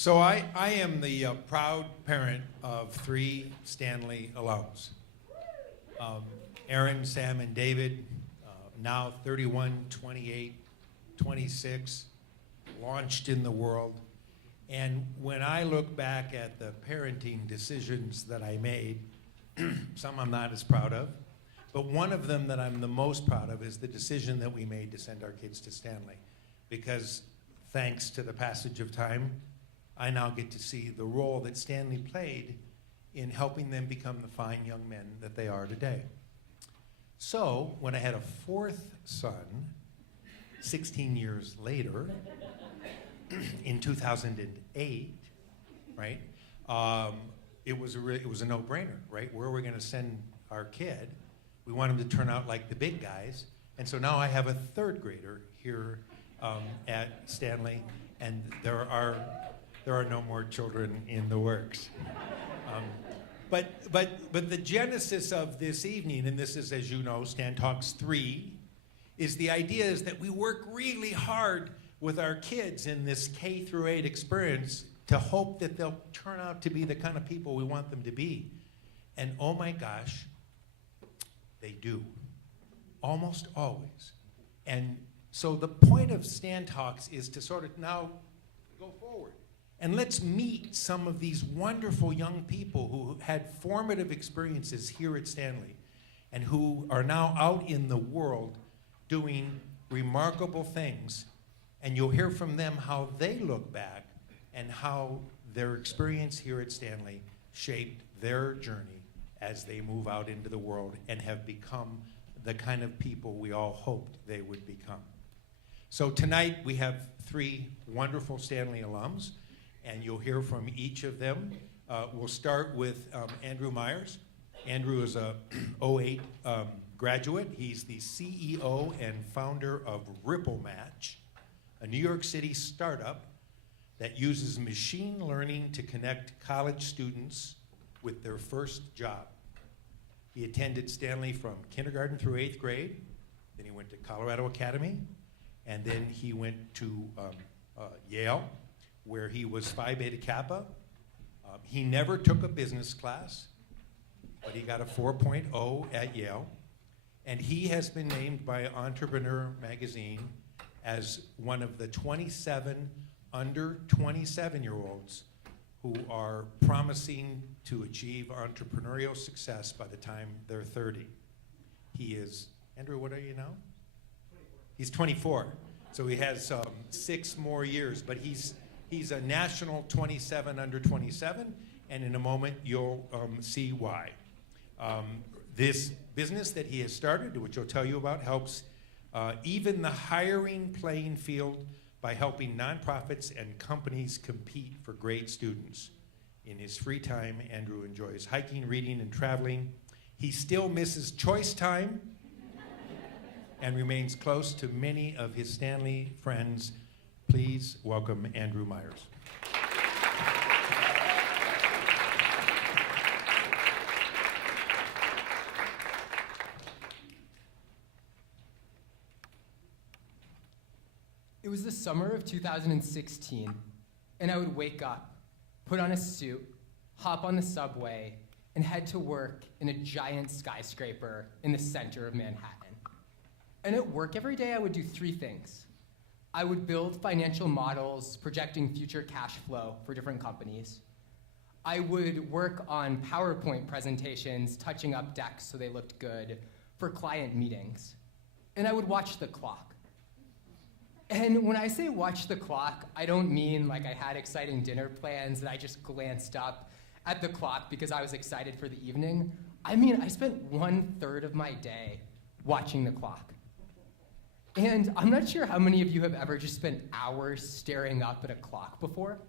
So I am the proud parent of 3 Stanley alums. Aaron, Sam, and David, now 31, 28, 26, launched in the world. And when I look back at the parenting decisions that I made, some I'm not as proud of, but one of them that I'm the most proud of is the decision that we made to send our kids to Stanley. Because thanks to the passage of time, I now get to see the role that Stanley played in helping them become the fine young men that they are today. So when I had a 4th son, 16 years later, in 2008, right? It was a no-brainer, right? Where are we going to send our kid? We want him to turn out like the big guys, and so now I have a 3rd grader here at Stanley, and there are no more children in the works. But the genesis of this evening, and this is, as you know, Stan Talks 3, is the idea is that we work really hard with our kids in this K through 8 experience to hope that they'll turn out to be the kind of people we want them to be. And oh my gosh, they do. Almost always. And so the point of Stan Talks is to sort of now go forward. And let's meet some of these wonderful young people who had formative experiences here at Stanley and who are now out in the world doing remarkable things. And you'll hear from them how they look back and how their experience here at Stanley shaped their journey as they move out into the world and have become the kind of people we all hoped they would become. So tonight we have 3 wonderful Stanley alums, and you'll hear from each of them. We'll start with Andrew Myers. Andrew is a 08 graduate. He's the CEO and founder of Ripple Match, a New York City startup that uses machine learning to connect college students with their first job. He attended Stanley from kindergarten through 8th grade, then he went to Colorado Academy, and then he went to Yale, where he was Phi Beta Kappa. He never took a business class, but he got a 4.0 at Yale, and he has been named by Entrepreneur magazine as one of the 27 under 27-year-olds who are promising to achieve entrepreneurial success by the time they're 30. He is, Andrew, what are you now? 24. He's 24, so he has 6 more years, but he's a national 27 under 27, and in a moment you'll see why. This business that he has started, which I'll tell you about, helps even the hiring playing field by helping nonprofits and companies compete for great students. In his free time, Andrew enjoys hiking, reading, and traveling. He still misses choice time and remains close to many of his Stanley friends. Please welcome Andrew Myers. It was the summer of 2016, and I would wake up, put on a suit, hop on the subway, and head to work in a giant skyscraper in the center of Manhattan. And at work every day, I would do 3 things. I would build financial models projecting future cash flow for different companies. I would work on PowerPoint presentations, touching up decks so they looked good for client meetings. And I would watch the clock. And when I say watch the clock, I don't mean like I had exciting dinner plans and I just glanced up at the clock because I was excited for the evening. I mean, I spent 1/3 of my day watching the clock. And I'm not sure how many of you have ever just spent hours staring up at a clock before.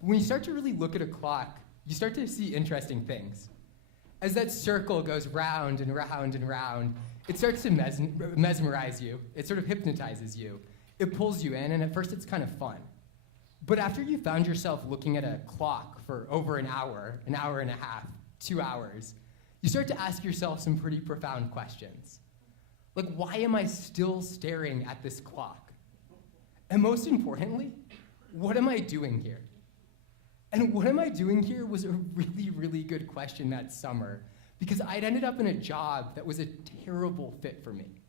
When you start to really look at a clock, you start to see interesting things. As that circle goes round and round and round, it starts to mesmerize you. It sort of hypnotizes you. It pulls you in, and at first it's kind of fun. But after you found yourself looking at a clock for over an hour and a half, 2 hours, you start to ask yourself some pretty profound questions. Like, why am I still staring at this clock? And most importantly, what am I doing here? And what am I doing here was a really, really good question that summer, because I'd ended up in a job that was a terrible fit for me.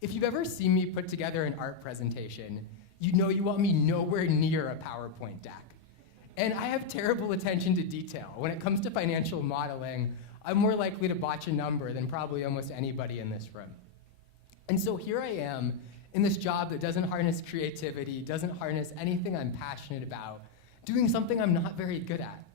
If you've ever seen me put together an art presentation, you know you want me nowhere near a PowerPoint deck. And I have terrible attention to detail. When it comes to financial modeling, I'm more likely to botch a number than probably almost anybody in this room. And so here I am in this job that doesn't harness creativity, doesn't harness anything I'm passionate about, doing something I'm not very good at.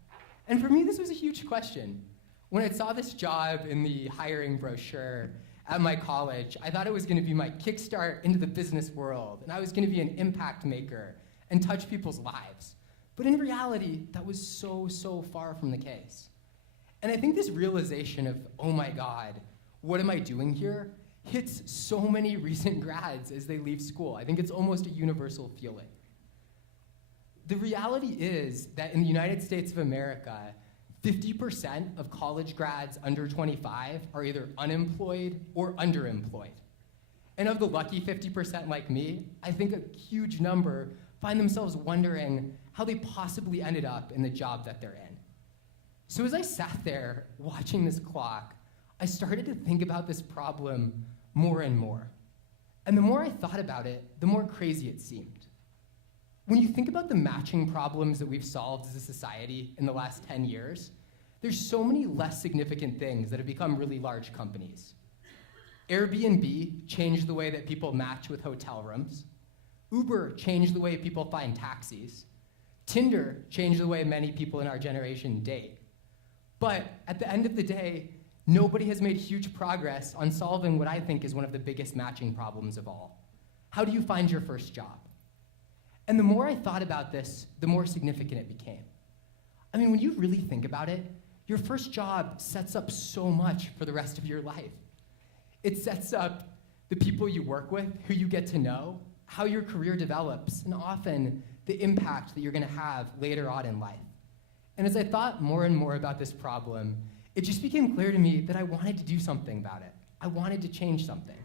And for me, this was a huge question. When I saw this job in the hiring brochure at my college, I thought it was going to be my kickstart into the business world, and I was going to be an impact maker and touch people's lives. But in reality, that was so, so far from the case. And I think this realization of, oh my God, what am I doing here, hits so many recent grads as they leave school. I think it's almost a universal feeling. The reality is that in the United States of America, 50% of college grads under 25 are either unemployed or underemployed. And of the lucky 50% like me, I think a huge number find themselves wondering how they possibly ended up in the job that they're in. So as I sat there watching this clock, I started to think about this problem more and more. And the more I thought about it, the more crazy it seemed. When you think about the matching problems that we've solved as a society in the last 10 years, there's so many less significant things that have become really large companies. Airbnb changed the way that people match with hotel rooms. Uber changed the way people find taxis. Tinder changed the way many people in our generation date. But at the end of the day, nobody has made huge progress on solving what I think is one of the biggest matching problems of all. How do you find your first job? And the more I thought about this, the more significant it became. I mean, when you really think about it, your first job sets up so much for the rest of your life. It sets up the people you work with, who you get to know, how your career develops, and often the impact that you're going to have later on in life. And as I thought more and more about this problem, it just became clear to me that I wanted to do something about it. I wanted to change something.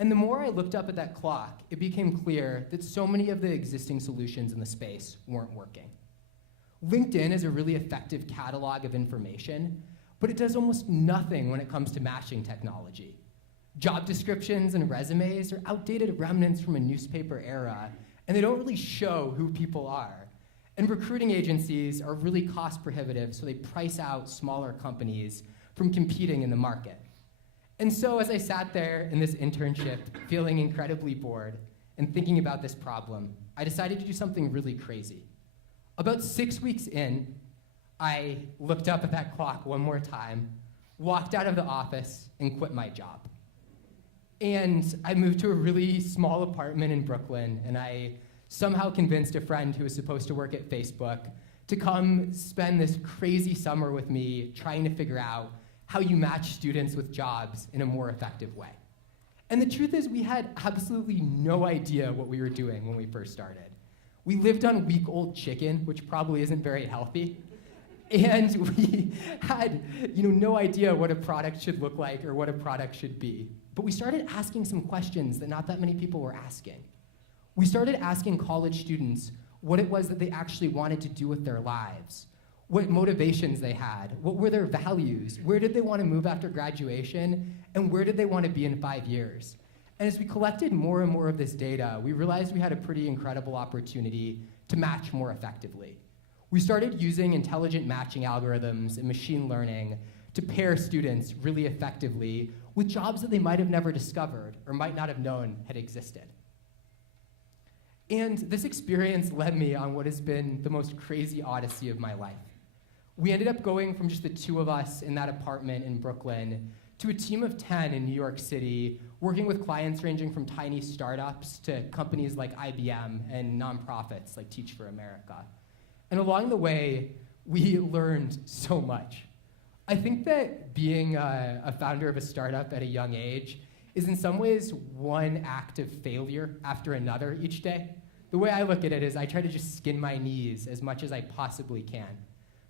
And the more I looked up at that clock, it became clear that so many of the existing solutions in the space weren't working. LinkedIn is a really effective catalog of information, but it does almost nothing when it comes to matching technology. Job descriptions and resumes are outdated remnants from a newspaper era, and they don't really show who people are. And recruiting agencies are really cost prohibitive, so they price out smaller companies from competing in the market. And so as I sat there in this internship, feeling incredibly bored and thinking about this problem, I decided to do something really crazy. About 6 weeks in, I looked up at that clock one more time, walked out of the office, and quit my job. And I moved to a really small apartment in Brooklyn, and I somehow convinced a friend who was supposed to work at Facebook to come spend this crazy summer with me trying to figure out how you match students with jobs in a more effective way. And the truth is, we had absolutely no idea what we were doing when we first started. We lived on week-old chicken, which probably isn't very healthy. And we had no idea what a product should look like or what a product should be. But we started asking some questions that not that many people were asking. We started asking college students what it was that they actually wanted to do with their lives, what motivations they had, what were their values, where did they want to move after graduation, and where did they want to be in 5 years. And as we collected more and more of this data, we realized we had a pretty incredible opportunity to match more effectively. We started using intelligent matching algorithms and machine learning to pair students really effectively with jobs that they might have never discovered or might not have known had existed. And this experience led me on what has been the most crazy odyssey of my life. We ended up going from just the two of us in that apartment in Brooklyn to a team of 10 in New York City, working with clients ranging from tiny startups to companies like IBM and nonprofits like Teach for America. And along the way, we learned so much. I think that being a founder of a startup at a young age is in some ways one act of failure after another each day. The way I look at it is I try to just skin my knees as much as I possibly can.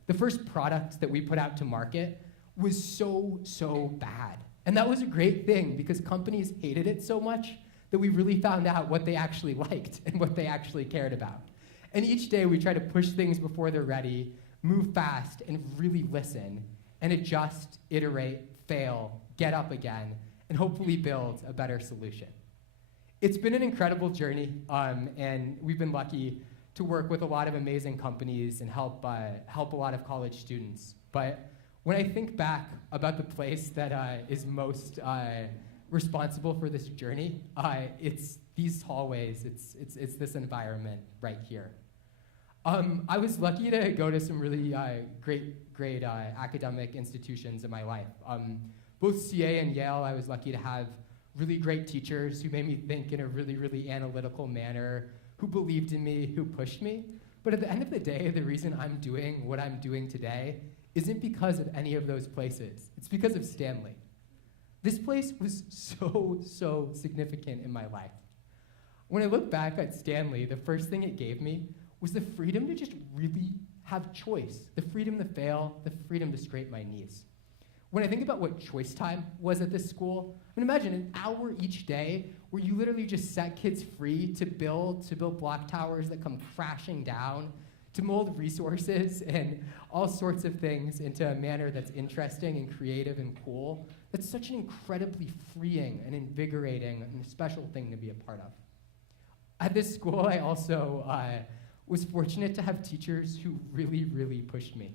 The first product that we put out to market was so bad. And that was a great thing because companies hated it so much that we really found out what they actually liked and what they actually cared about. And each day we try to push things before they're ready, move fast, and really listen, and adjust, iterate, fail, get up again, and hopefully build a better solution. It's been an incredible journey, and we've been lucky to work with a lot of amazing companies and help a lot of college students. But when I think back about the place that is most responsible for this journey, it's these hallways, it's this environment right here. I was lucky to go to some really great academic institutions in my life. Both CA and Yale, I was lucky to have really great teachers who made me think in a really, really analytical manner, who believed in me, who pushed me. But at the end of the day, the reason I'm doing what I'm doing today isn't because of any of those places. It's because of Stanley. This place was so significant in my life. When I look back at Stanley, the first thing it gave me was the freedom to just really have choice, the freedom to fail, the freedom to scrape my knees. When I think about what choice time was at this school, I mean, imagine an hour each day where you literally just set kids free to build block towers that come crashing down, to mold resources and all sorts of things into a manner that's interesting and creative and cool. That's such an incredibly freeing and invigorating and special thing to be a part of. At this school, I also was fortunate to have teachers who really, really pushed me.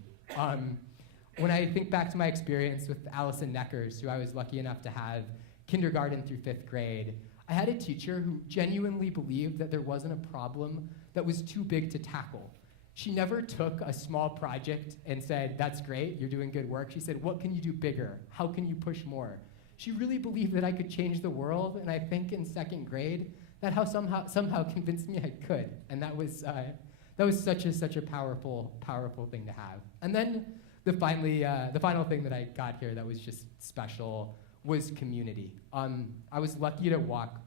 When I think back to my experience with Allison Neckers, who I was lucky enough to have kindergarten through 5th grade, I had a teacher who genuinely believed that there wasn't a problem that was too big to tackle. She never took a small project and said, that's great, you're doing good work. She said, what can you do bigger? How can you push more? She really believed that I could change the world, and I think in 2nd grade, that somehow convinced me I could. And that was such a powerful thing to have. And then the final thing that I got here that was just special was community. I was lucky to walk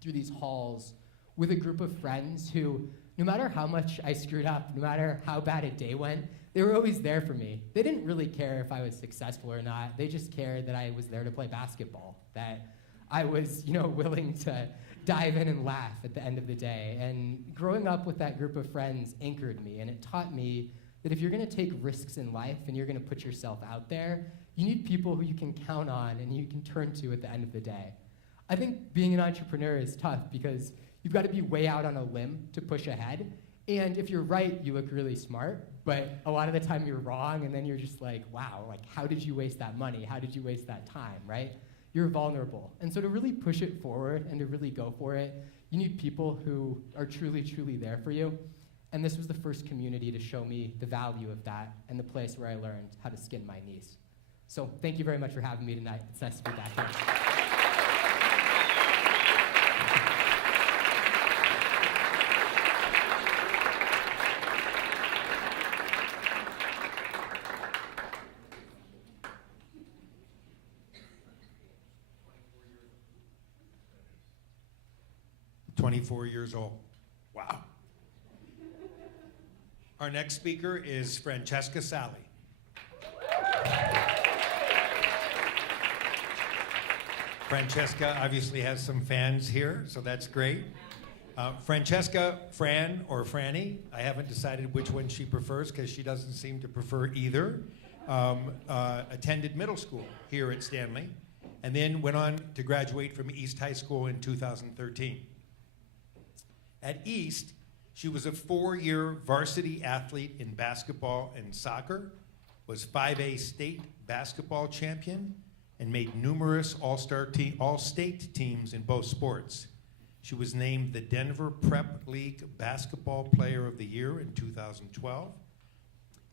through these halls with a group of friends who, no matter how much I screwed up, no matter how bad a day went, they were always there for me. They didn't really care if I was successful or not. They just cared that I was there to play basketball, that I was, willing to dive in and laugh at the end of the day. And growing up with that group of friends anchored me, and it taught me that if you're gonna take risks in life and you're gonna put yourself out there, you need people who you can count on and you can turn to at the end of the day. I think being an entrepreneur is tough because you've got to be way out on a limb to push ahead. And if you're right, you look really smart, but a lot of the time you're wrong, and then you're just like, wow, like how did you waste that money? How did you waste that time, right? You're vulnerable. And so to really push it forward and to really go for it, you need people who are truly, truly there for you. And this was the first community to show me the value of that and the place where I learned how to skin my knees. So thank you very much for having me tonight. It's nice to be back here. 24 years old. Wow. Our next speaker is Francesca Sali. Francesca obviously has some fans here, so that's great. Francesca, Fran, or Franny, I haven't decided which one she prefers because she doesn't seem to prefer either, attended middle school here at Stanley, and then went on to graduate from East High School in 2013. At East, she was a 4-year varsity athlete in basketball and soccer, was 5A state basketball champion, and made numerous all-state teams in both sports. She was named the Denver Prep League Basketball Player of the Year in 2012,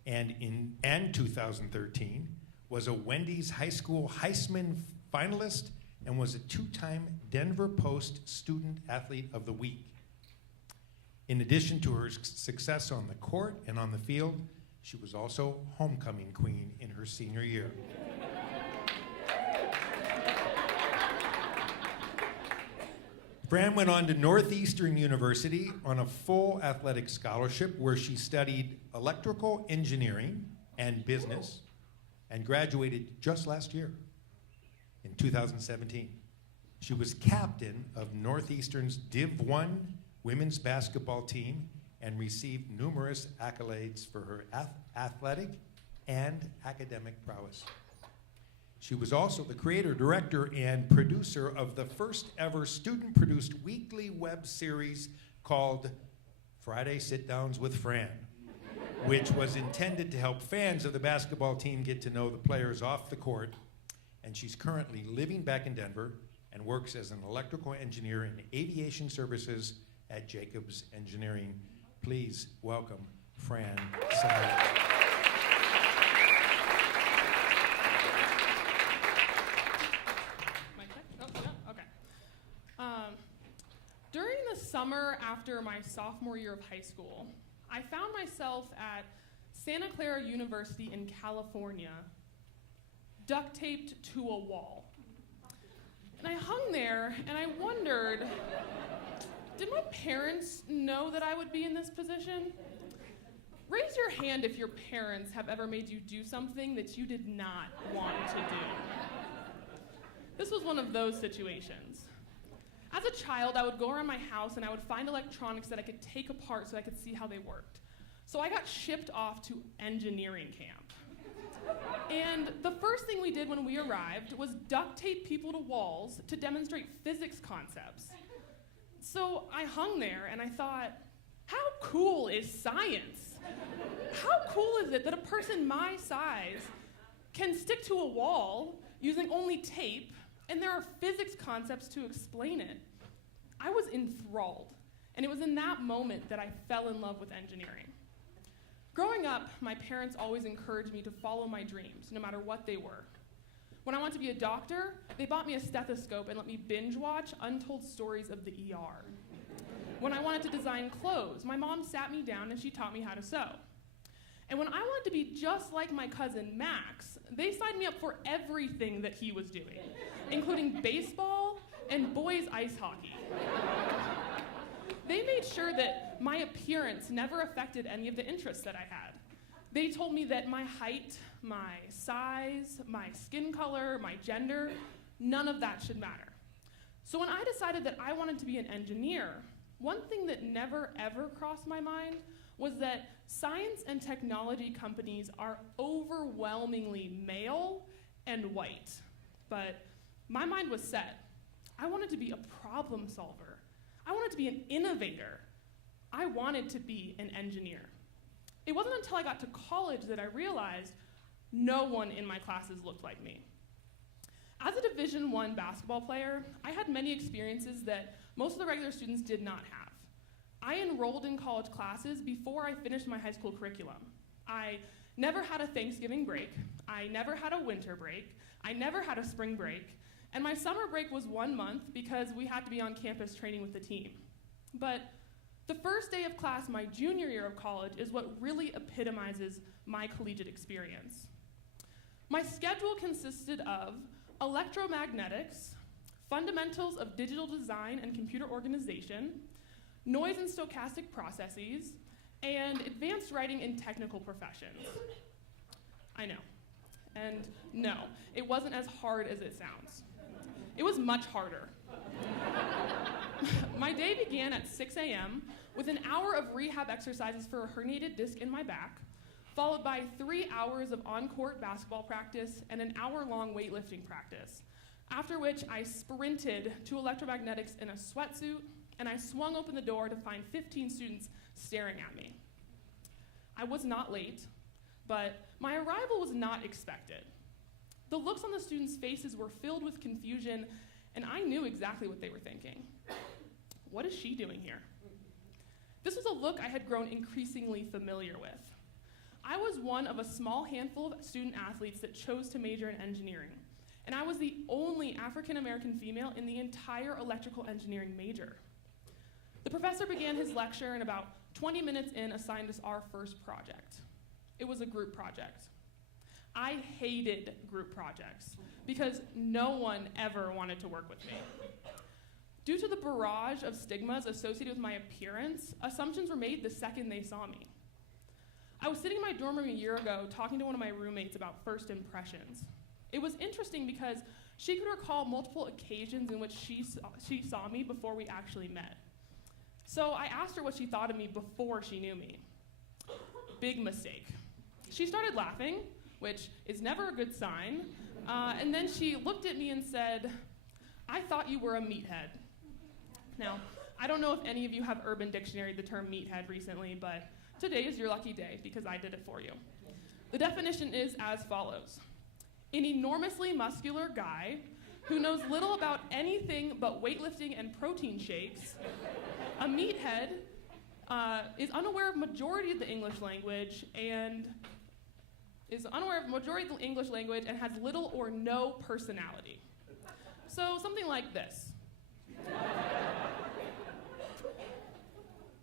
and in 2013 was a Wendy's High School Heisman finalist and was a 2-time Denver Post Student Athlete of the Week. In addition to her success on the court and on the field, she was also homecoming queen in her senior year. Fran went on to Northeastern University on a full athletic scholarship where she studied electrical engineering and business and graduated just last year in 2017. She was captain of Northeastern's Div 1 women's basketball team and received numerous accolades for her athletic and academic prowess. She was also the creator, director, and producer of the first ever student-produced weekly web series called Friday Sit-Downs with Fran, which was intended to help fans of the basketball team get to know the players off the court. And she's currently living back in Denver and works as an electrical engineer in aviation services at Jacobs Engineering. Please welcome Fran Seiler. During the summer after my sophomore year of high school, I found myself at Santa Clara University in California, duct taped to a wall. And I hung there and I wondered, did my parents know that I would be in this position? Raise your hand if your parents have ever made you do something that you did not want to do. This was one of those situations. As a child, I would go around my house and I would find electronics that I could take apart so I could see how they worked. So I got shipped off to engineering camp. And the first thing we did when we arrived was duct tape people to walls to demonstrate physics concepts. So I hung there and I thought, how cool is science? How cool is it that a person my size can stick to a wall using only tape, and there are physics concepts to explain it? I was enthralled, and it was in that moment that I fell in love with engineering. Growing up, my parents always encouraged me to follow my dreams, no matter what they were. When I wanted to be a doctor, they bought me a stethoscope and let me binge watch untold stories of the ER. When I wanted to design clothes, my mom sat me down and she taught me how to sew. And when I wanted to be just like my cousin Max, they signed me up for everything that he was doing, including baseball and boys ice hockey. They made sure that my appearance never affected any of the interests that I had. They told me that my height, my size, my skin color, my gender, none of that should matter. So when I decided that I wanted to be an engineer, one thing that never ever crossed my mind was that science and technology companies are overwhelmingly male and white. But my mind was set. I wanted to be a problem solver. I wanted to be an innovator. I wanted to be an engineer. It wasn't until I got to college that I realized no one in my classes looked like me. As a Division I basketball player, I had many experiences that most of the regular students did not have. I enrolled in college classes before I finished my high school curriculum. I never had a Thanksgiving break. I never had a winter break. I never had a spring break. And my summer break was 1 month because we had to be on campus training with the team. But the first day of class my junior year of college is what really epitomizes my collegiate experience. My schedule consisted of electromagnetics, fundamentals of digital design and computer organization, noise and stochastic processes, and advanced writing in technical professions. I know. And no, it wasn't as hard as it sounds. It was much harder. My day began at 6 a.m. with an hour of rehab exercises for a herniated disc in my back, followed by 3 hours of on-court basketball practice and an hour-long weightlifting practice, after which I sprinted to electromagnetics in a sweatsuit, and I swung open the door to find 15 students staring at me. I was not late, but my arrival was not expected. The looks on the students' faces were filled with confusion, and I knew exactly what they were thinking. What is she doing here? This was a look I had grown increasingly familiar with. I was one of a small handful of student athletes that chose to major in engineering, and I was the only African-American female in the entire electrical engineering major. The professor began his lecture, and about 20 minutes in assigned us our first project. It was a group project. I hated group projects because no one ever wanted to work with me. Due to the barrage of stigmas associated with my appearance, assumptions were made the second they saw me. I was sitting in my dorm room a year ago talking to one of my roommates about first impressions. It was interesting because she could recall multiple occasions in which she saw me before we actually met. So I asked her what she thought of me before she knew me. Big mistake. She started laughing, which is never a good sign, and then she looked at me and said, "I thought you were a meathead." Now, I don't know if any of you have Urban Dictionary the term meathead recently, but today is your lucky day because I did it for you. The definition is as follows: an enormously muscular guy who knows little about anything but weightlifting and protein shakes. A meathead is unaware of majority of the English language and has little or no personality. So something like this.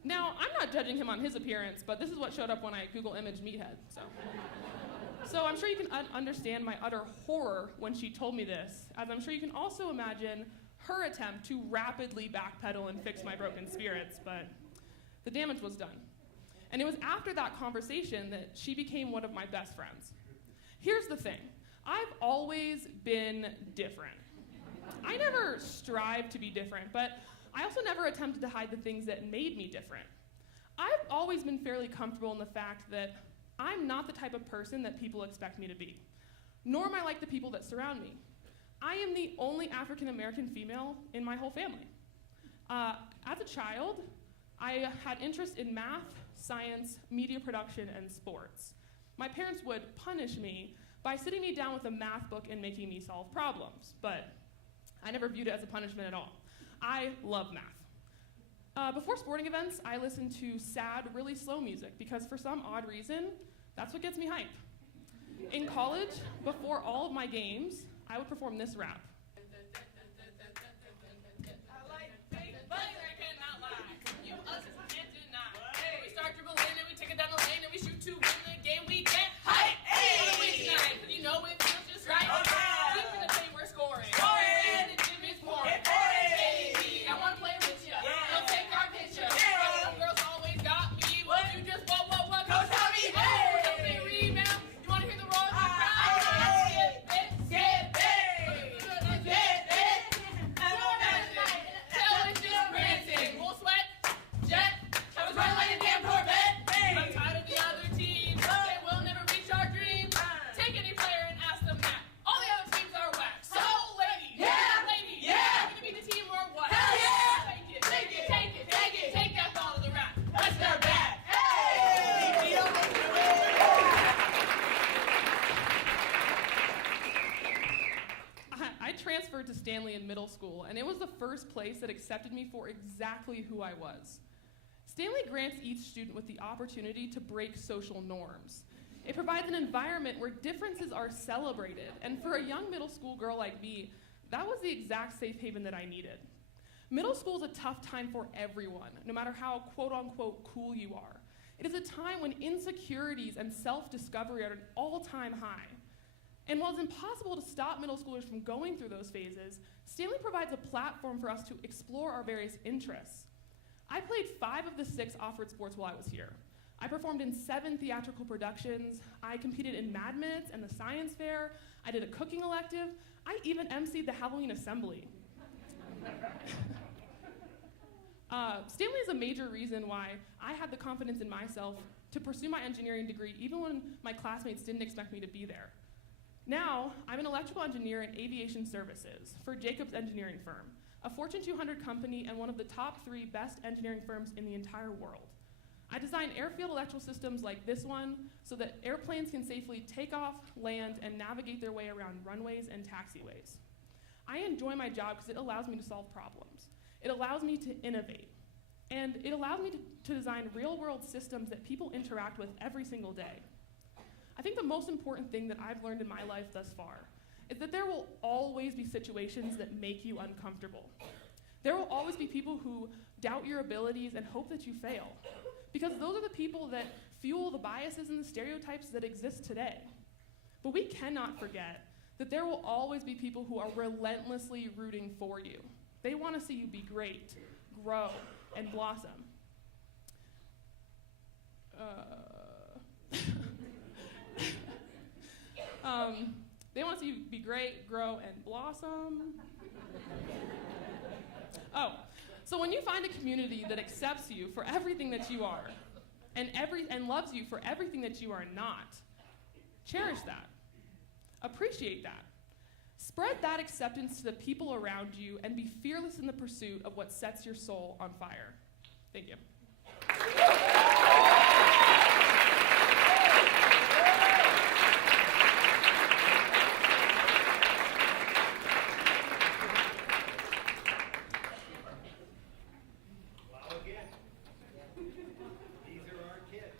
Now, I'm not judging him on his appearance, but this is what showed up when I Google image meathead. So I'm sure you can understand my utter horror when she told me this, as I'm sure you can also imagine her attempt to rapidly backpedal and fix my broken spirits, but the damage was done. And it was after that conversation that she became one of my best friends. Here's the thing, I've always been different. I never strived to be different, but I also never attempted to hide the things that made me different. I've always been fairly comfortable in the fact that I'm not the type of person that people expect me to be, nor am I like the people that surround me. I am the only African American female in my whole family. As a child, I had interest in math, science, media production, and sports. My parents would punish me by sitting me down with a math book and making me solve problems, but I never viewed it as a punishment at all. I love math. Before sporting events, I listen to sad, really slow music because for some odd reason, that's what gets me hype. In college, before all of my games, I would perform this rap. To Stanley in middle school, and it was the first place that accepted me for exactly who I was. Stanley grants each student with the opportunity to break social norms. It provides an environment where differences are celebrated, and for a young middle school girl like me, that was the exact safe haven that I needed. Middle school is a tough time for everyone, no matter how quote-unquote cool you are. It is a time when insecurities and self-discovery are at an all-time high. And while it's impossible to stop middle schoolers from going through those phases, Stanley provides a platform for us to explore our various interests. I played 5 of the 6 offered sports while I was here. I performed in 7 theatrical productions. I competed in Mad Minutes and the Science Fair. I did a cooking elective. I even emceed the Halloween assembly. Stanley is a major reason why I had the confidence in myself to pursue my engineering degree even when my classmates didn't expect me to be there. Now, I'm an electrical engineer in aviation services for Jacobs Engineering Firm, a Fortune 200 company and one of the top 3 best engineering firms in the entire world. I design airfield electrical systems like this one so that airplanes can safely take off, land, and navigate their way around runways and taxiways. I enjoy my job because it allows me to solve problems. It allows me to innovate. And it allows me to design real-world systems that people interact with every single day. I think the most important thing that I've learned in my life thus far is that there will always be situations that make you uncomfortable. There will always be people who doubt your abilities and hope that you fail, because those are the people that fuel the biases and the stereotypes that exist today. But we cannot forget that there will always be people who are relentlessly rooting for you. They want to see you be great, grow, and blossom. They want to see you be great, grow, and blossom. So when you find a community that accepts you for everything that you are and loves you for everything that you are not, cherish that. Appreciate that. Spread that acceptance to the people around you and be fearless in the pursuit of what sets your soul on fire. Thank you. Wow, again. These are our kids.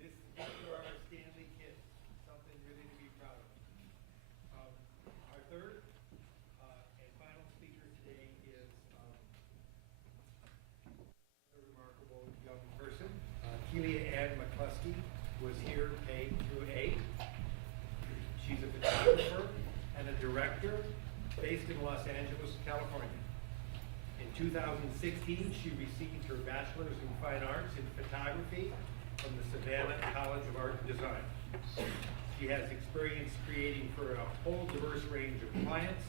These are our Stanley kids. Something really to be proud of. Our third and final speaker today is a remarkable young person. Kelia Ann McCluskey was here K through 8. She's a photographer and a director based in Los Angeles, California. In 2016, she received her bachelor's in fine arts in photography from the Savannah College of Art and Design. She has experience creating for a whole diverse range of clients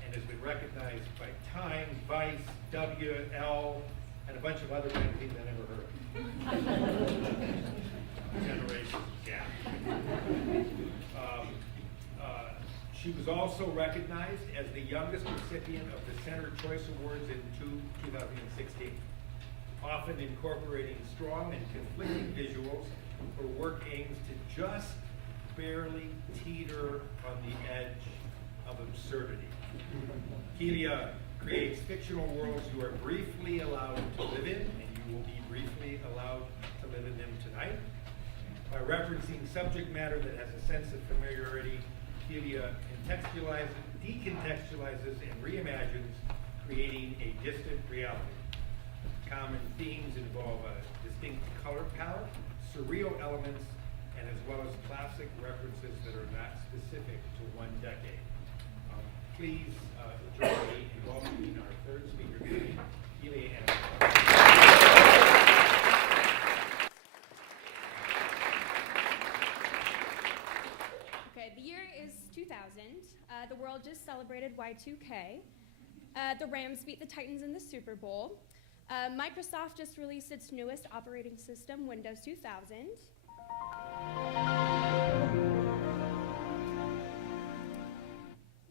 and has been recognized by Time, Vice, WL, and a bunch of other magazines I never heard of. Generations, yeah. She was also recognized as the youngest recipient of the Center Choice Awards in 2016, often incorporating strong and conflicting visuals. Her work aims to just barely teeter on the edge of absurdity. Kelia creates fictional worlds you are briefly allowed to live in, and you will be briefly allowed to live in them tonight. By referencing subject matter that has a sense of familiarity, Kelia decontextualizes and reimagines, creating a distant reality. Common themes involve a distinct color palette, surreal elements, and as well as classic references that are not specific to one decade. Please join me in welcoming our third speaker today, Kelia Ann. Okay, the year is 2000. The world just celebrated Y2K. The Rams beat the Titans in the Super Bowl. Microsoft just released its newest operating system, Windows 2000.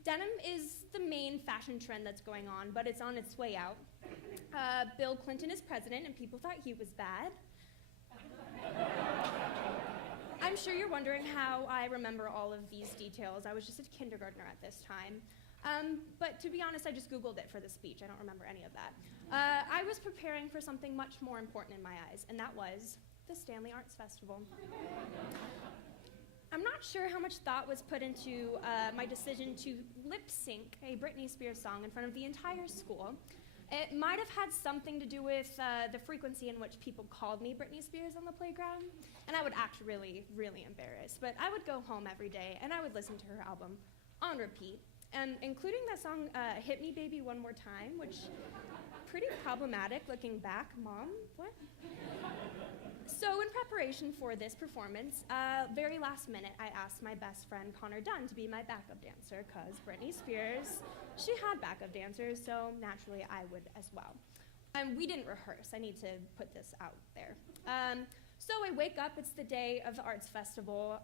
Denim is the main fashion trend that's going on, but it's on its way out. Bill Clinton is president, and people thought he was bad. I'm sure you're wondering how I remember all of these details. I was just a kindergartner at this time. But to be honest, I just Googled it for the speech. I don't remember any of that. I was preparing for something much more important in my eyes, and that was the Stanley Arts Festival. I'm not sure how much thought was put into my decision to lip sync a Britney Spears song in front of the entire school. It might have had something to do with the frequency in which people called me Britney Spears on the playground, and I would act really, really embarrassed. But I would go home every day, and I would listen to her album on repeat, and including that song, Hit Me Baby One More Time, which pretty problematic looking back. Mom, what? So in preparation for this performance, very last minute, I asked my best friend Connor Dunn to be my backup dancer, because Britney Spears, she had backup dancers, so naturally I would as well. And we didn't rehearse. I need to put this out there. So I wake up, it's the day of the Arts Festival,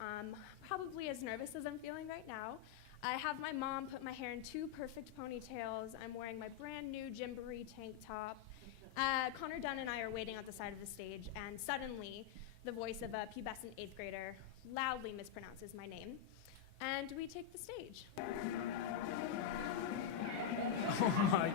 probably as nervous as I'm feeling right now. I have my mom put my hair in 2 perfect ponytails. I'm wearing my brand new Gymboree tank top. Connor Dunn and I are waiting at the side of the stage, and suddenly the voice of a pubescent 8th grader loudly mispronounces my name, and we take the stage. Oh my God.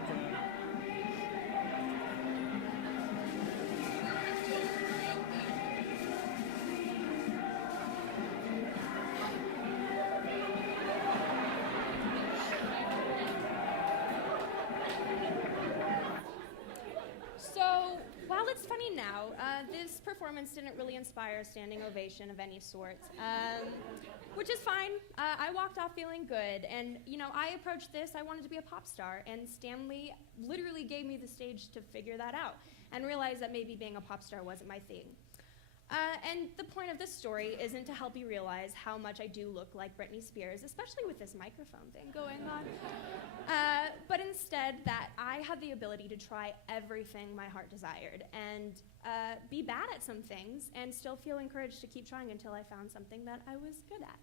So, while it's funny now, this performance didn't really inspire a standing ovation of any sort, which is fine. I walked off feeling good, and I approached this, I wanted to be a pop star, and Stanley literally gave me the stage to figure that out, and realized that maybe being a pop star wasn't my thing. And the point of this story isn't to help you realize how much I do look like Britney Spears, especially with this microphone thing going on, but instead that I had the ability to try everything my heart desired and be bad at some things and still feel encouraged to keep trying until I found something that I was good at.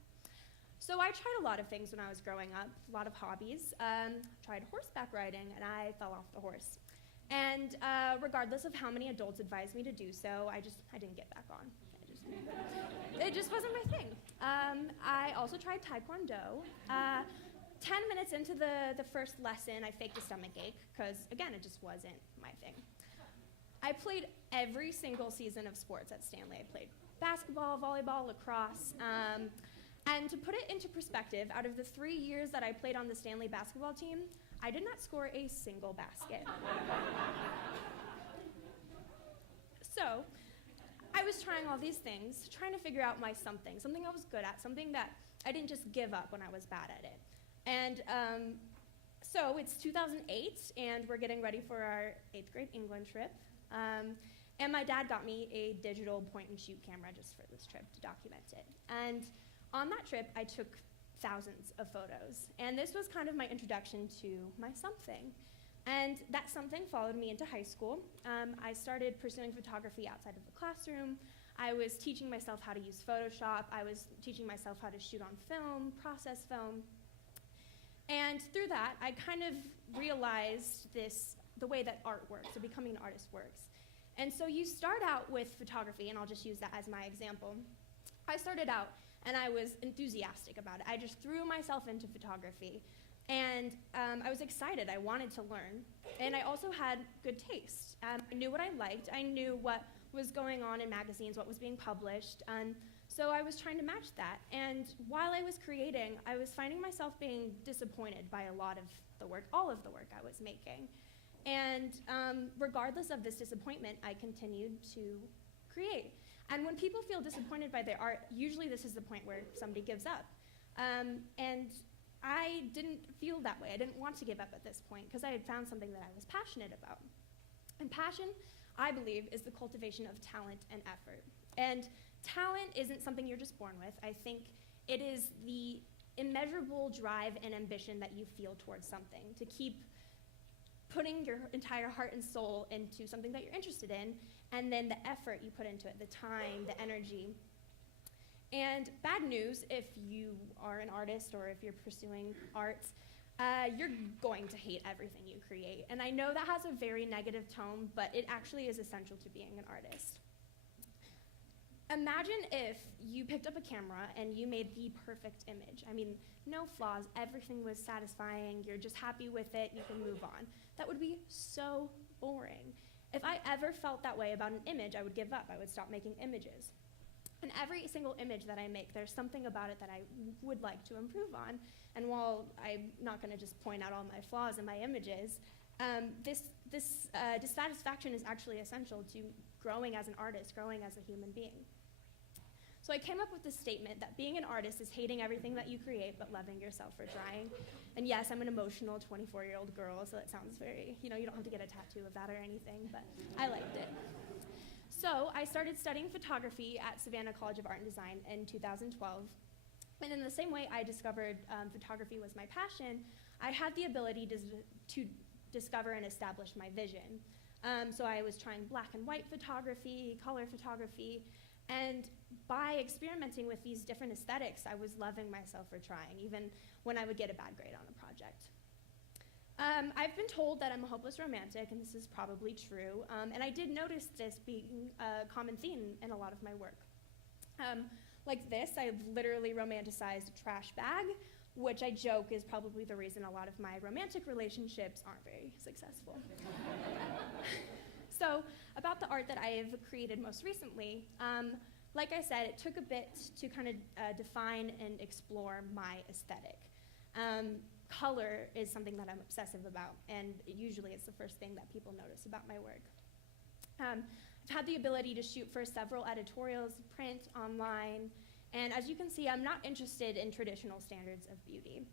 So I tried a lot of things when I was growing up, a lot of hobbies. Tried horseback riding, and I fell off the horse. And regardless of how many adults advised me to do so, I didn't get back on. It just wasn't my thing. I also tried Taekwondo. 10 minutes into the first lesson, I faked a stomach ache, because again, it just wasn't my thing. I played every single season of sports at Stanley. I played basketball, volleyball, lacrosse. And to put it into perspective, out of the 3 years that I played on the Stanley basketball team, I did not score a single basket. So I was trying all these things, trying to figure out my something I was good at, something that I didn't just give up when I was bad at it. And so it's 2008, and we're getting ready for our 8th grade England trip. And my dad got me a digital point-and-shoot camera just for this trip to document it. And on that trip, I took thousands of photos. And this was kind of my introduction to my something. And that something followed me into high school. I started pursuing photography outside of the classroom. I was teaching myself how to use Photoshop. I was teaching myself how to shoot on film, process film. And through that, I kind of realized the way that art works, so becoming an artist works. And so you start out with photography, and I'll just use that as my example. I started out, and I was enthusiastic about it. I just threw myself into photography. And I was excited. I wanted to learn. And I also had good taste. I knew what I liked. I knew what was going on in magazines, what was being published. And so I was trying to match that. And while I was creating, I was finding myself being disappointed by a lot of the work, all of the work I was making. And regardless of this disappointment, I continued to create. And when people feel disappointed by their art, usually this is the point where somebody gives up. And I didn't feel that way. I didn't want to give up at this point because I had found something that I was passionate about. And passion, I believe, is the cultivation of talent and effort. And talent isn't something you're just born with. I think it is the immeasurable drive and ambition that you feel towards something, to keep putting your entire heart and soul into something that you're interested in, and then the effort you put into it, the time, the energy. And bad news, if you are an artist or if you're pursuing arts, you're going to hate everything you create. And I know that has a very negative tone, but it actually is essential to being an artist. Imagine if you picked up a camera and you made the perfect image. I mean, no flaws, everything was satisfying, you're just happy with it, you can move on. That would be so boring. If I ever felt that way about an image, I would give up, I would stop making images. And every single image that I make, there's something about it that I would like to improve on. And while I'm not going to just point out all my flaws in my images, this dissatisfaction is actually essential to growing as an artist, growing as a human being. So I came up with this statement that being an artist is hating everything that you create, but loving yourself for trying. And yes, I'm an emotional 24-year-old girl, so that sounds very, you don't have to get a tattoo of that or anything, but I liked it. So I started studying photography at Savannah College of Art and Design in 2012. And in the same way I discovered photography was my passion, I had the ability to discover and establish my vision. So I was trying black and white photography, color photography, and by experimenting with these different aesthetics, I was loving myself for trying, even when I would get a bad grade on a project. I've been told that I'm a hopeless romantic, and this is probably true, and I did notice this being a common theme in a lot of my work. Like this, I've literally romanticized a trash bag, which I joke is probably the reason a lot of my romantic relationships aren't very successful. So, about the art that I have created most recently, like I said, it took a bit to kind of define and explore my aesthetic. Color is something that I'm obsessive about, and usually it's the first thing that people notice about my work. I've had the ability to shoot for several editorials, print, online, and as you can see, I'm not interested in traditional standards of beauty.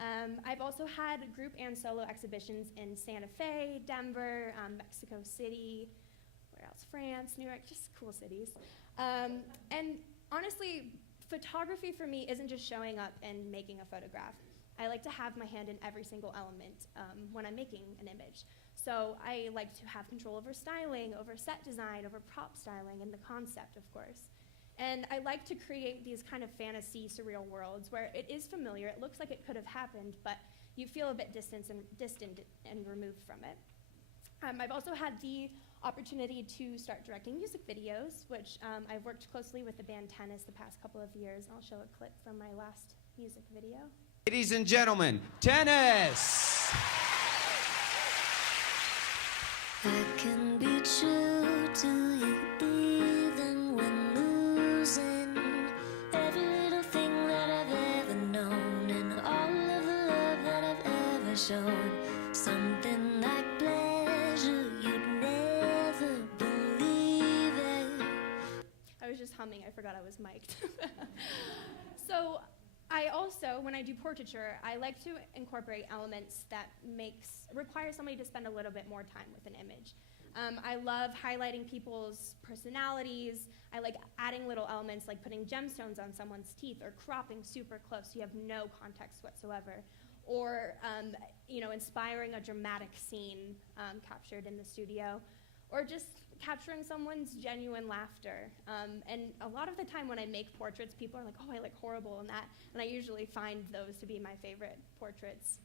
I've also had group and solo exhibitions in Santa Fe, Denver, Mexico City, where else? France, New York, just cool cities. And honestly, photography for me isn't just showing up and making a photograph. I like to have my hand in every single element when I'm making an image. So I like to have control over styling, over set design, over prop styling, and the concept, of course. And I like to create these kind of fantasy, surreal worlds where it is familiar, it looks like it could have happened, but you feel a bit distant and removed from it. I've also had the opportunity to start directing music videos, which I've worked closely with the band Tennis the past couple of years, and I'll show a clip from my last music video. Ladies and gentlemen, Tennis! I can be true to you even when losing every little thing that I've ever known and all of the love that I've ever shown. Something like pleasure you'd never believe it. I was just humming, I forgot I was mic'd. So I also, when I do portraiture, I like to incorporate elements that require somebody to spend a little bit more time with an image. I love highlighting people's personalities. I like adding little elements like putting gemstones on someone's teeth or cropping super close so you have no context whatsoever. Or inspiring a dramatic scene captured in the studio. Or just capturing someone's genuine laughter. And a lot of the time when I make portraits, people are like, oh, I look horrible in that. And I usually find those to be my favorite portraits.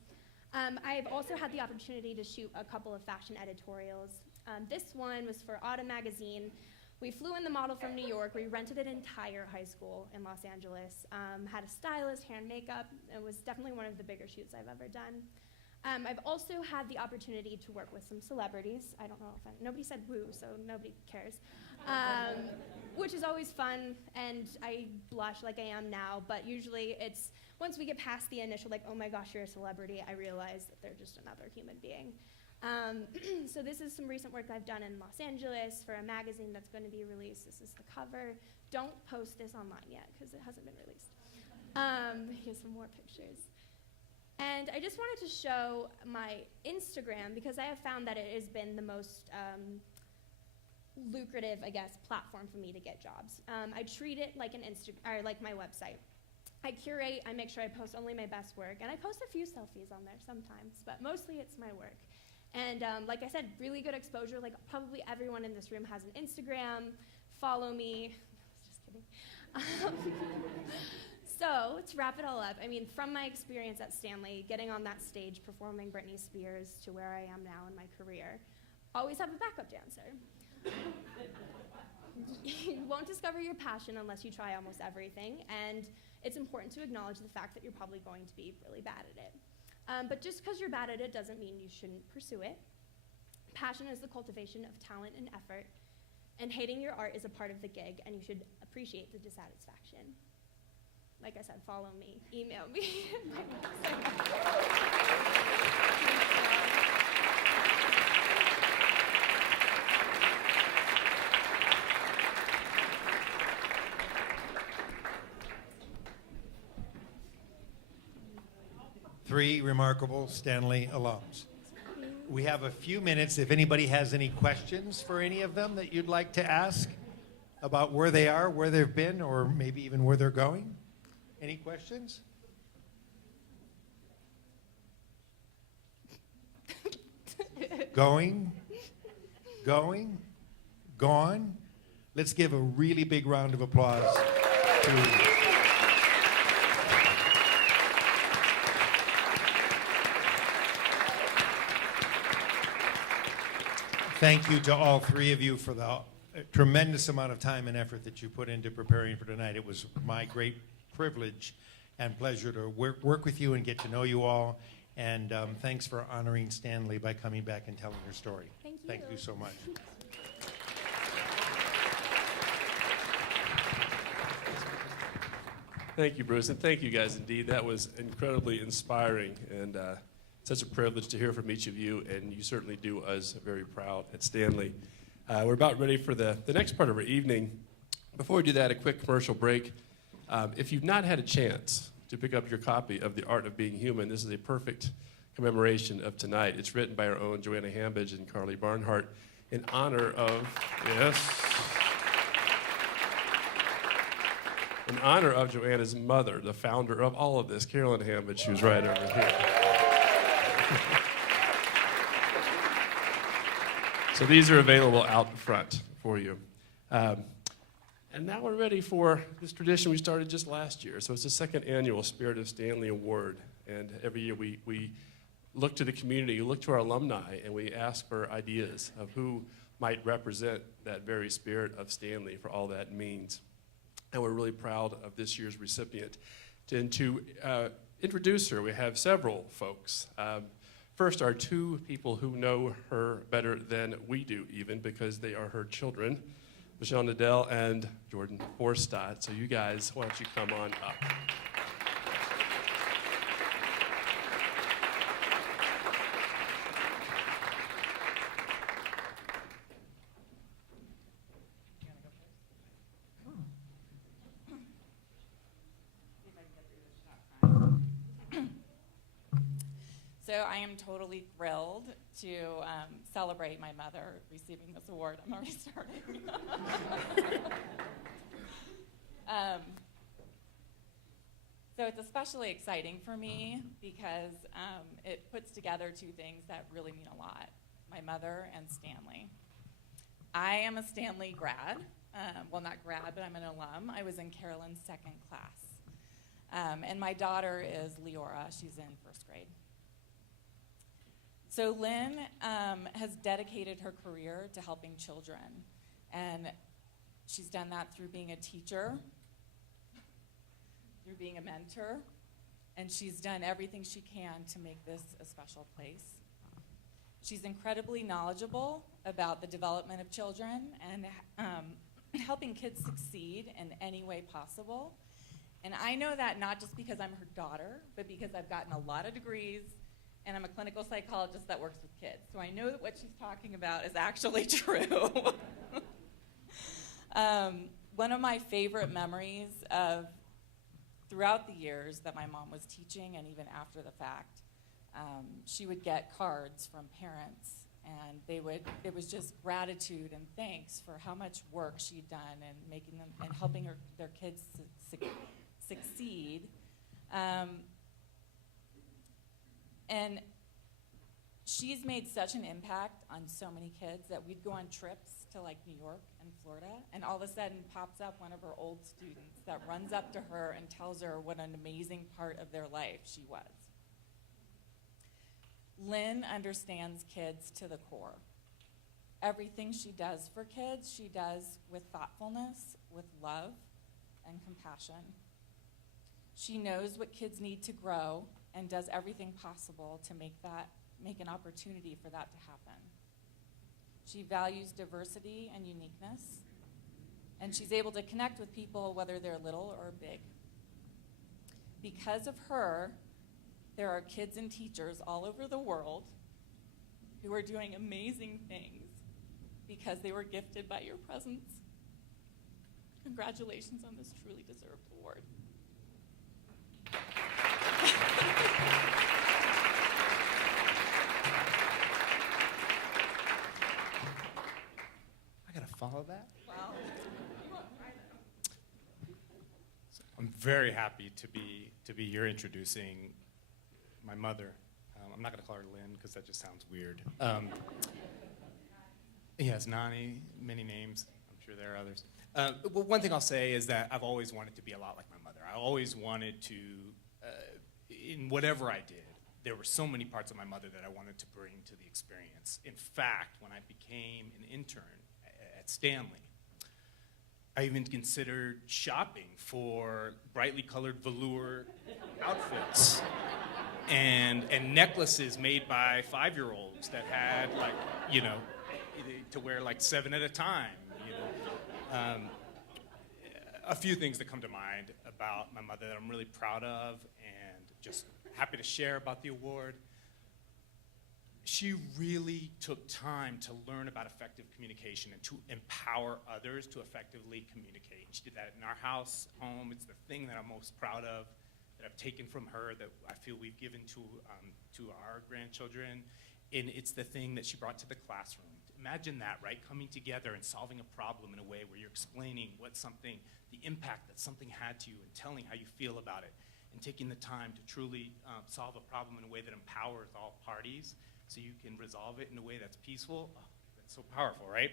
I've also had the opportunity to shoot a couple of fashion editorials. This one was for Autumn Magazine. We flew in the model from New York. We rented an entire high school in Los Angeles. Had a stylist, hair and makeup. It was definitely one of the bigger shoots I've ever done. I've also had the opportunity to work with some celebrities. I don't know if nobody said woo, so nobody cares. Which is always fun, and I blush like I am now, but usually it's, once we get past the initial, like, oh my gosh, you're a celebrity, I realize that they're just another human being. So this is some recent work I've done in Los Angeles for a magazine that's going to be released. This is the cover. Don't post this online yet, because it hasn't been released. Here's some more pictures. And I just wanted to show my Instagram because I have found that it has been the most lucrative, I guess, platform for me to get jobs. I treat it like like my website. I curate, I make sure I post only my best work, and I post a few selfies on there sometimes, but mostly it's my work. And like I said, really good exposure. Like probably everyone in this room has an Instagram. Follow me. Just kidding. So to wrap it all up, I mean, from my experience at Stanley, getting on that stage performing Britney Spears to where I am now in my career, always have a backup dancer. You won't discover your passion unless you try almost everything, and it's important to acknowledge the fact that you're probably going to be really bad at it. But just because you're bad at it doesn't mean you shouldn't pursue it. Passion is the cultivation of talent and effort, and hating your art is a part of the gig, and you should appreciate the dissatisfaction. Like I said, follow me, email me. Three remarkable Stanley alums. We have a few minutes if anybody has any questions for any of them that you'd like to ask about where they are, where they've been, or maybe even where they're going. Any questions? Going, gone. Let's give a really big round of applause to thank you to all three of you for the tremendous amount of time and effort that you put into preparing for tonight. It was my great privilege and pleasure to work with you and get to know you all. And thanks for honoring Stanley by coming back and telling your story. Thank you. Thank you so much. Thank you, Bruce, and thank you guys indeed. That was incredibly inspiring and such a privilege to hear from each of you, and you certainly do us very proud at Stanley. We're about ready for the next part of our evening. Before we do that, a quick commercial break. If you've not had a chance to pick up your copy of The Art of Being Human, this is a perfect commemoration of tonight. It's written by our own Joanna Hambidge and Carly Barnhart, in honor of, yes, in honor of Joanna's mother, the founder of all of this, Carolyn Hammond. She was right over here. So these are available out front for you. And now we're ready for this tradition we started just last year. So it's the second annual Spirit of Stanley Award. And every year we look to the community, we look to our alumni, and we ask for ideas of who might represent that very spirit of Stanley for all that means. And we're really proud of this year's recipient. And to introduce her, we have several folks. First are two people who know her better than we do even, because they are her children, Michelle Nadell and Jordan Forstadt. So you guys, why don't you come on up? So I am totally thrilled to celebrate my mother receiving this award. I'm already starting. So it's especially exciting for me because it puts together two things that really mean a lot: my mother and Stanley. I am a Stanley grad. Well, not grad, but I'm an alum. I was in Carolyn's second class. And my daughter is Leora. She's in first grade. So Lynn has dedicated her career to helping children, and she's done that through being a teacher, through being a mentor, and she's done everything she can to make this a special place. She's incredibly knowledgeable about the development of children and helping kids succeed in any way possible. And I know that not just because I'm her daughter, but because I've gotten a lot of degrees and I'm a clinical psychologist that works with kids. So I know that what she's talking about is actually true. One of my favorite memories of throughout the years that my mom was teaching and even after the fact, she would get cards from parents, and it was just gratitude and thanks for how much work she'd done and making them and helping their kids succeed. And she's made such an impact on so many kids that we'd go on trips to like New York and Florida, and all of a sudden pops up one of her old students that runs up to her and tells her what an amazing part of their life she was. Lynn understands kids to the core. Everything she does for kids, she does with thoughtfulness, with love, and compassion. She knows what kids need to grow and does everything possible to make an opportunity for that to happen. She values diversity and uniqueness, and she's able to connect with people whether they're little or big. Because of her, there are kids and teachers all over the world who are doing amazing things because they were gifted by your presence. Congratulations on this truly deserved award. I gotta follow that. Wow. I'm very happy to be here introducing my mother. I'm not gonna call her Lynn because that just sounds weird. Yes, Nani, many names. I'm sure there are others. But one thing I'll say is that I've always wanted to be a lot like my mother. I always wanted to, in whatever I did, there were so many parts of my mother that I wanted to bring to the experience. In fact, when I became an intern at Stanley, I even considered shopping for brightly colored velour outfits and necklaces made by 5-year-olds that had to wear 7 at a time. A few things that come to mind about my mother that I'm really proud of and just happy to share about the award. She really took time to learn about effective communication and to empower others to effectively communicate. She did that in our house, home. It's the thing that I'm most proud of, that I've taken from her, that I feel we've given to our grandchildren. and it's the thing that she brought to the classroom. Imagine that, right? Coming together and solving a problem in a way where you're explaining what something, the impact that something had to you, and telling how you feel about it, and taking the time to truly solve a problem in a way that empowers all parties so you can resolve it in a way that's peaceful. Oh, that's so powerful, right?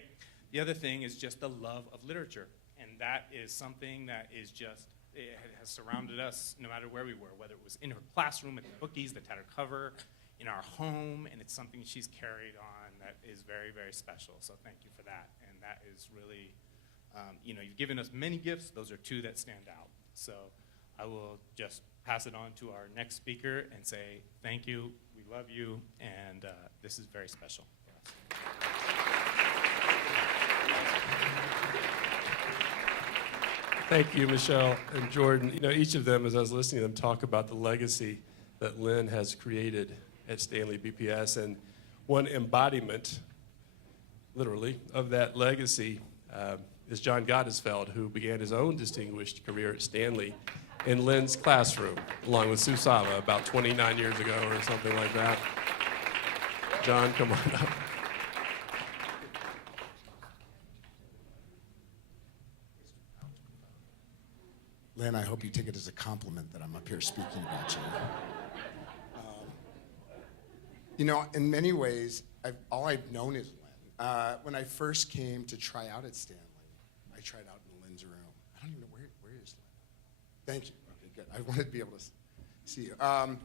The other thing is just the love of literature, and that is something that is just, it has surrounded us no matter where we were, whether it was in her classroom at the bookies, the tattered cover, in our home, and it's something she's carried on that is very, very special. So thank you for that. And that is really, you know, you've given us many gifts. Those are two that stand out. So I will just pass it on to our next speaker and say thank you, we love you, and this is very special for us. Thank you, Michelle and Jordan. You know, each of them, as I was listening to them talk about the legacy that Lynn has created at Stanley BPS, and one embodiment, literally, of that legacy is John Gottesfeld, who began his own distinguished career at Stanley in Lynn's classroom, along with Sue Sava, about 29 years ago or something like that. John, come on up. Lynn, I hope you take it as a compliment that I'm up here speaking about you. You know, in many ways, all I've known is Lynn. When I first came to try out at Stanley, I tried out in Lynn's room. I don't even know, where is Lynn? Thank you. Okay, good. I wanted to be able to see you. I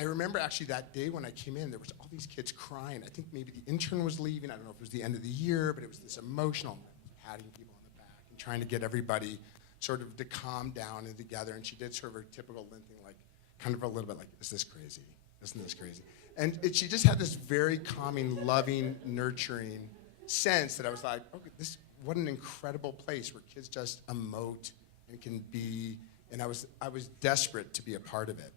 remember actually that day when I came in, there was all these kids crying. I think maybe the intern was leaving. I don't know if it was the end of the year, but it was this emotional, patting people on the back and trying to get everybody sort of to calm down and together. And she did sort of her typical Lynn thing, like kind of a little bit like, is this crazy? Isn't this crazy? And she just had this very calming, loving, nurturing sense that I was like, okay, what an incredible place where kids just emote and can be, and I was desperate to be a part of it.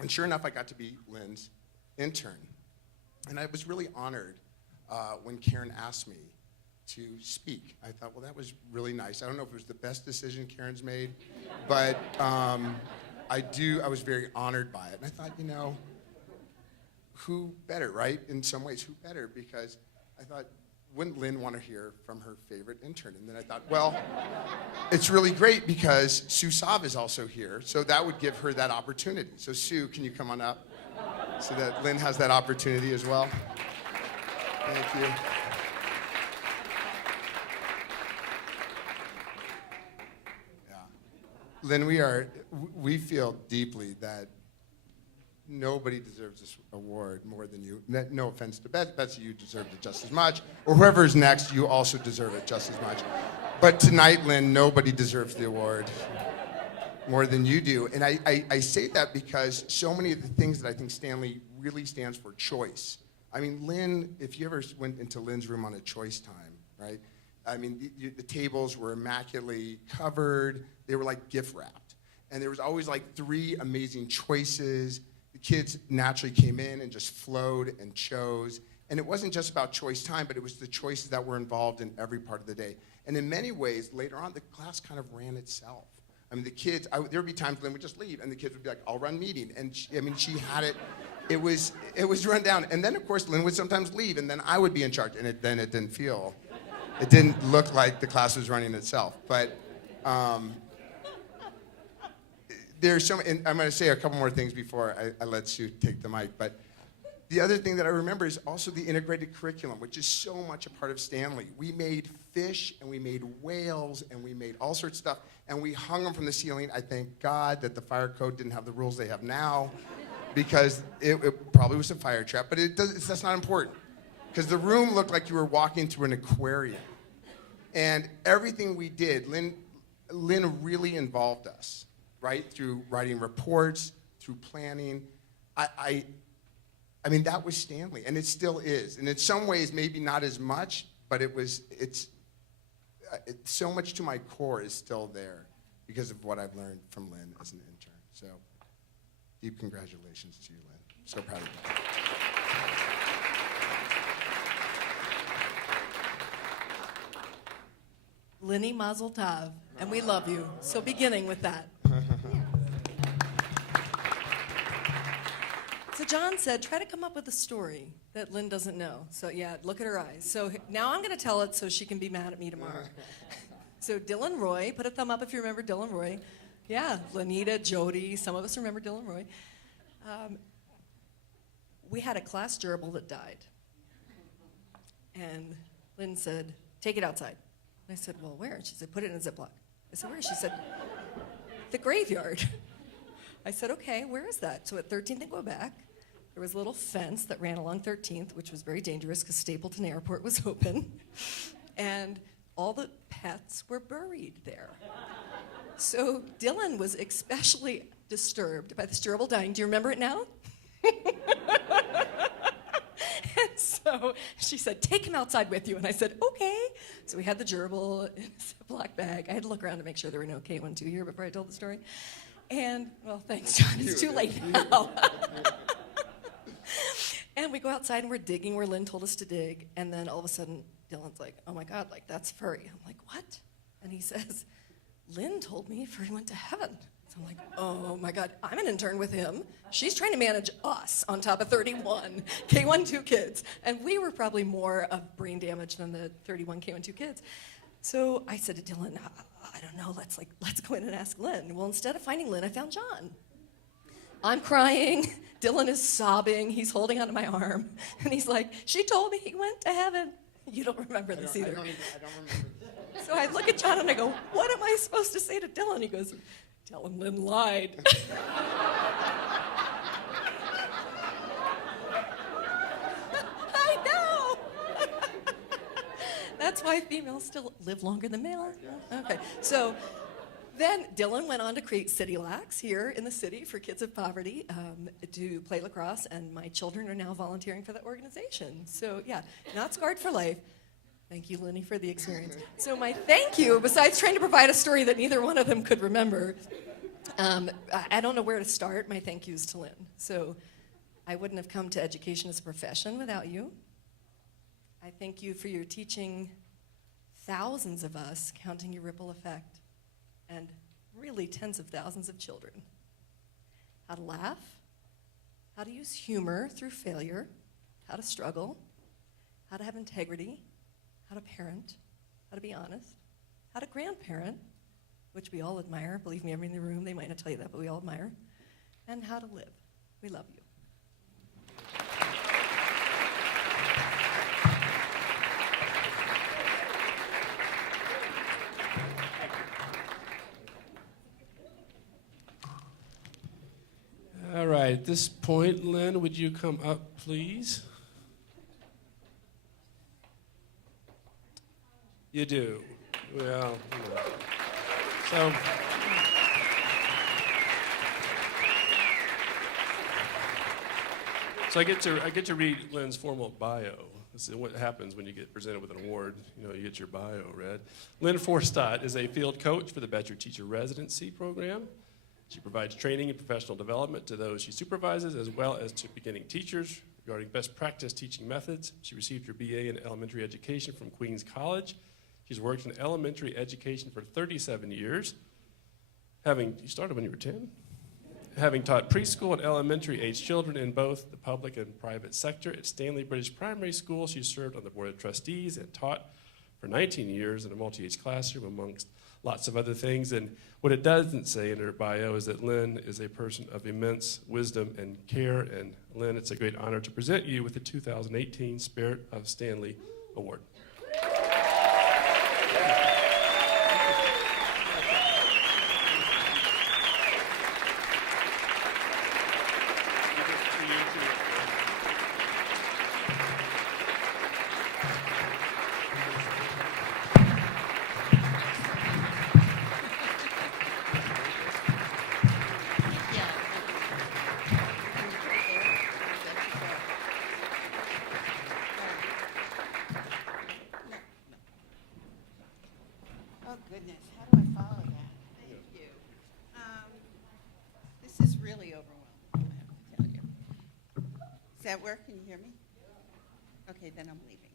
And sure enough, I got to be Lynn's intern. And I was really honored when Karen asked me to speak. I thought, well, that was really nice. I don't know if it was the best decision Karen's made, but I was very honored by it. And I thought, you know, who better, right? In some ways, who better? Because I thought, wouldn't Lynn want to hear from her favorite intern? And then I thought, well, it's really great because Sue Sav is also here, so that would give her that opportunity. So Sue, can you come on up so that Lynn has that opportunity as well? Thank you. Yeah. Lynn, we feel deeply that nobody deserves this award more than you. No offense to Betsy, you deserve it just as much. Or whoever's next, you also deserve it just as much. But tonight, Lynn, nobody deserves the award more than you do. And I say that because so many of the things that I think Stanley really stands for, choice. I mean, Lynn, if you ever went into Lynn's room on a choice time, right? I mean, the tables were immaculately covered. They were like gift wrapped. And there was always like 3 amazing choices. The kids naturally came in and just flowed and chose. And it wasn't just about choice time, but it was the choices that were involved in every part of the day. And in many ways, later on, the class kind of ran itself. I mean, the kids, there would be times Lynn would just leave, and the kids would be like, I'll run meeting. And she had it. It was run down. And then, of course, Lynn would sometimes leave, and then I would be in charge. And it didn't look like the class was running itself. But there's and I'm going to say a couple more things before I let Sue take the mic. But the other thing that I remember is also the integrated curriculum, which is so much a part of Stanley. We made fish, and we made whales, and we made all sorts of stuff, and we hung them from the ceiling. I thank God that the fire code didn't have the rules they have now, because it probably was a fire trap. But that's not important, because the room looked like you were walking through an aquarium. And everything we did, Lynn really involved us, right? Through writing reports, through planning. I mean, that was Stanley, and it still is. And in some ways, maybe not as much, but it's so much to my core is still there because of what I've learned from Lynn as an intern. So, deep congratulations to you, Lynn. So proud of you. Linny Mazel Tov, and we love you. So beginning with that. It's a John said, try to come up with a story that Lynn doesn't know. So yeah, look at her eyes. So now I'm going to tell it so she can be mad at me tomorrow. So Dylan Roy, put a thumb up if you remember Dylan Roy. Yeah, Lanita, Jody, some of us remember Dylan Roy. We had a class gerbil that died. And Lynn said, take it outside. And I said, well, where? And she said, put it in a Ziploc. I said, where? She said, the graveyard. I said, okay, where is that? So at 13th and Quebec, there was a little fence that ran along 13th, which was very dangerous because Stapleton Airport was open. And all the pets were buried there. So Dylan was especially disturbed by this gerbil dying. Do you remember it now? And so she said, take him outside with you. And I said, okay. So we had the gerbil in a Ziploc bag. I had to look around to make sure there were no K12 here before I told the story. And, well, thanks, John. It's too late now. And we go outside and we're digging where Lynn told us to dig. And then all of a sudden, Dylan's like, oh my God, like that's furry. I'm like, what? And he says, Lynn told me Furry went to heaven. So I'm like, oh my God, I'm an intern with him. She's trying to manage us on top of 31 K12 kids. And we were probably more of brain damage than the 31 K12 kids. So I said to Dylan, I don't know, let's go in and ask Lynn. Well, instead of finding Lynn, I found John. I'm crying. Dylan is sobbing. He's holding onto my arm. And he's like, she told me he went to heaven. You don't remember this either. I don't remember. So I look at John and I go, what am I supposed to say to Dylan? He goes, tell him Lynn lied. I know. That's why females still live longer than males. Okay, so then Dylan went on to create City Lax here in the city for kids of poverty to play lacrosse, and my children are now volunteering for that organization. So yeah, not scarred for life. Thank you, Lenny, for the experience. So my thank you, besides trying to provide a story that neither one of them could remember, I don't know where to start. My thank yous to Lynn. So I wouldn't have come to education as a profession without you. I thank you for your teaching thousands of us, counting your ripple effect, and really tens of thousands of children. How to laugh, how to use humor through failure, how to struggle, how to have integrity, how to parent, how to be honest, how to grandparent, which we all admire. Believe me, everybody in the room, they might not tell you that, but we all admire, and how to live. We love you. All right, at this point, Lynn, would you come up, please? You do. Well, you know. So I get to read Lynn's formal bio. This is what happens when you get presented with an award. You know, you get your bio read. Lynn Forstott is a field coach for the Better Teacher Residency Program. She provides training and professional development to those she supervises, as well as to beginning teachers regarding best practice teaching methods. She received her BA in elementary education from Queens College. She's worked in elementary education for 37 years. You started when you were 10? Having taught preschool and elementary age children in both the public and private sector at Stanley British Primary School, she served on the board of trustees and taught for 19 years in a multi-age classroom amongst lots of other things. And what it doesn't say in her bio is that Lynn is a person of immense wisdom and care. And Lynn, it's a great honor to present you with the 2018 Spirit of Stanley Award. Oh, goodness, how do I follow that? Thank you. This is really overwhelming, I have to tell you. Does that work? Can you hear me? Okay, then I'm leaving.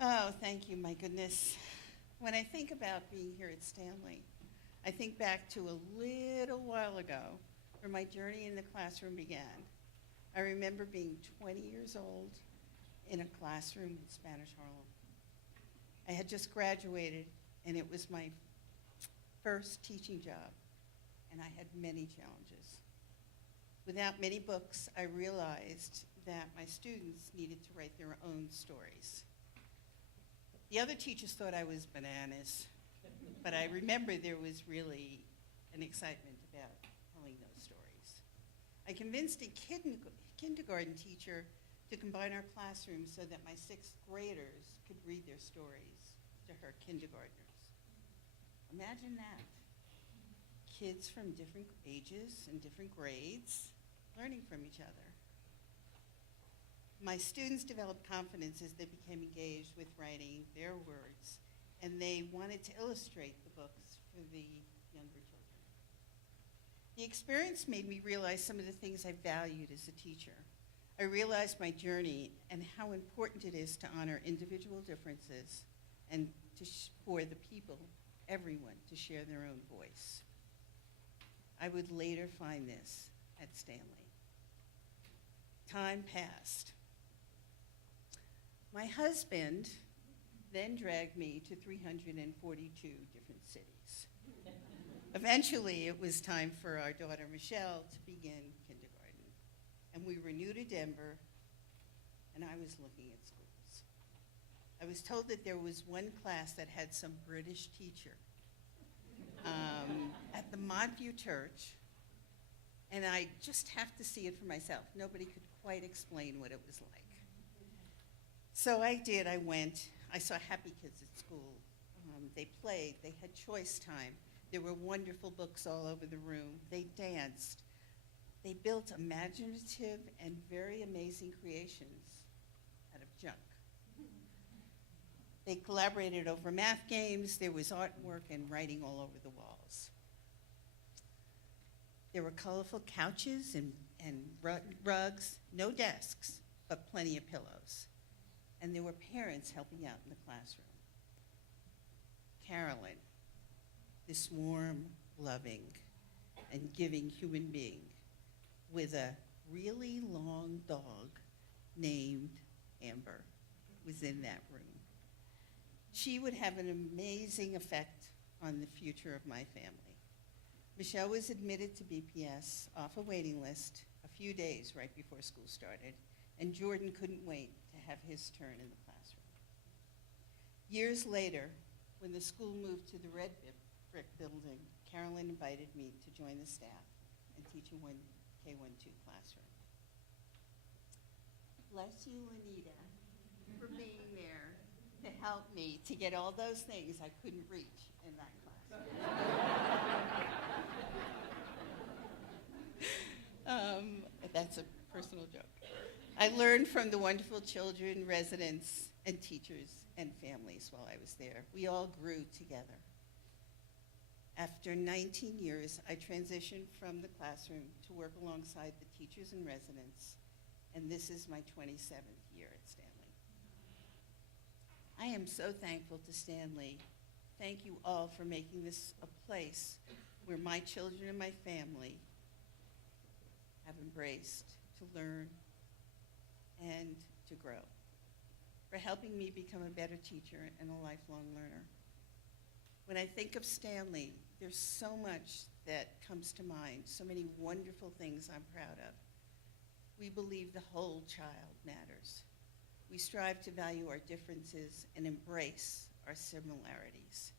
Oh, thank you, my goodness. When I think about being here at Stanley, I think back to a little while ago, where my journey in the classroom began. I remember being 20 years old in a classroom in Spanish Harlem. I had just graduated, and it was my first teaching job, and I had many challenges. Without many books, I realized that my students needed to write their own stories. The other teachers thought I was bananas, but I remember there was really an excitement about telling those stories. I convinced a kindergarten teacher to combine our classrooms so that my 6th graders could read their stories to her kindergartners. Imagine that. Kids from different ages and different grades learning from each other. My students developed confidence as they became engaged with writing their words, and they wanted to illustrate the books for the younger children. The experience made me realize some of the things I valued as a teacher. I realized my journey and how important it is to honor individual differences and for the people, everyone, to share their own voice. I would later find this at Stanley. Time passed. My husband then dragged me to 342 different cities. Eventually, it was time for our daughter Michelle to begin kindergarten, and we were new to Denver, and I was looking at schools. I was told that there was one class that had some British teacher at the Montview Church, and I just have to see it for myself. Nobody could quite explain what it was like. So I did. I went. I saw happy kids at school. They played. They had choice time. There were wonderful books all over the room. They danced. They built imaginative and very amazing creations out of junk. They collaborated over math games. There was artwork and writing all over the walls. There were colorful couches and rugs, no desks, but plenty of pillows. And there were parents helping out in the classroom. Carolyn, this warm, loving, and giving human being with a really long dog named Amber, was in that room. She would have an amazing effect on the future of my family. Michelle was admitted to BPS off a waiting list a few days right before school started, and Jordan couldn't wait to have his turn in the classroom. Years later, when the school moved to the red brick building, Carolyn invited me to join the staff and teach a K-1-2 classroom. Bless you, Anita, for being there to help me to get all those things I couldn't reach in that class. That's a personal joke. I learned from the wonderful children, residents, and teachers and families while I was there. We all grew together. After 19 years, I transitioned from the classroom to work alongside the teachers and residents, and this is my 27th year at Stanley. I am so thankful to Stanley. Thank you all for making this a place where my children and my family have embraced to learn and to grow, for helping me become a better teacher and a lifelong learner. When I think of Stanley, there's so much that comes to mind, so many wonderful things I'm proud of. We believe the whole child matters. We strive to value our differences and embrace our similarities.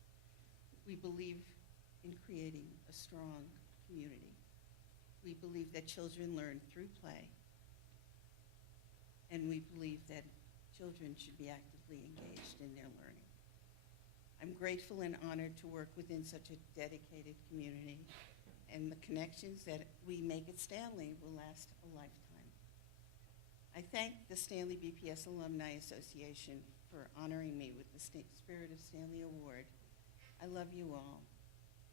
We believe in creating a strong community. We believe that children learn through play, and we believe that children should be actively engaged in their learning. I'm grateful and honored to work within such a dedicated community, and the connections that we make at Stanley will last a lifetime. I thank the Stanley BPS Alumni Association for honoring me with the Spirit of Stanley Award. I love you all,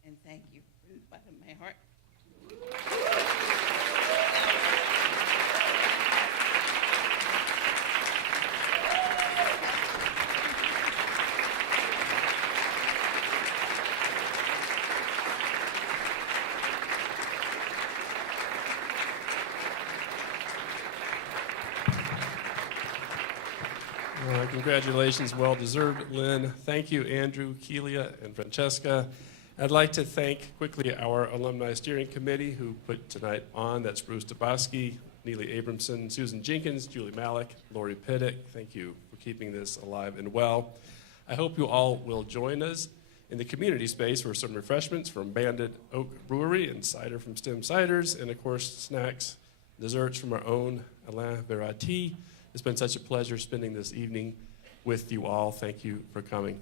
and thank you from the bottom of my heart. Congratulations, well deserved, Lynn. Thank you, Andrew, Kelia, and Francesca. I'd like to thank quickly our Alumni Steering Committee who put tonight on. That's Bruce Dabowski, Neely Abramson, Susan Jenkins, Julie Malik, Lori Piddick. Thank you for keeping this alive and well. I hope you all will join us in the community space for some refreshments from Bandit Oak Brewery and cider from Stem Ciders, and of course, snacks, desserts from our own Alain Verratti. It's been such a pleasure spending this evening with you all. Thank you for coming.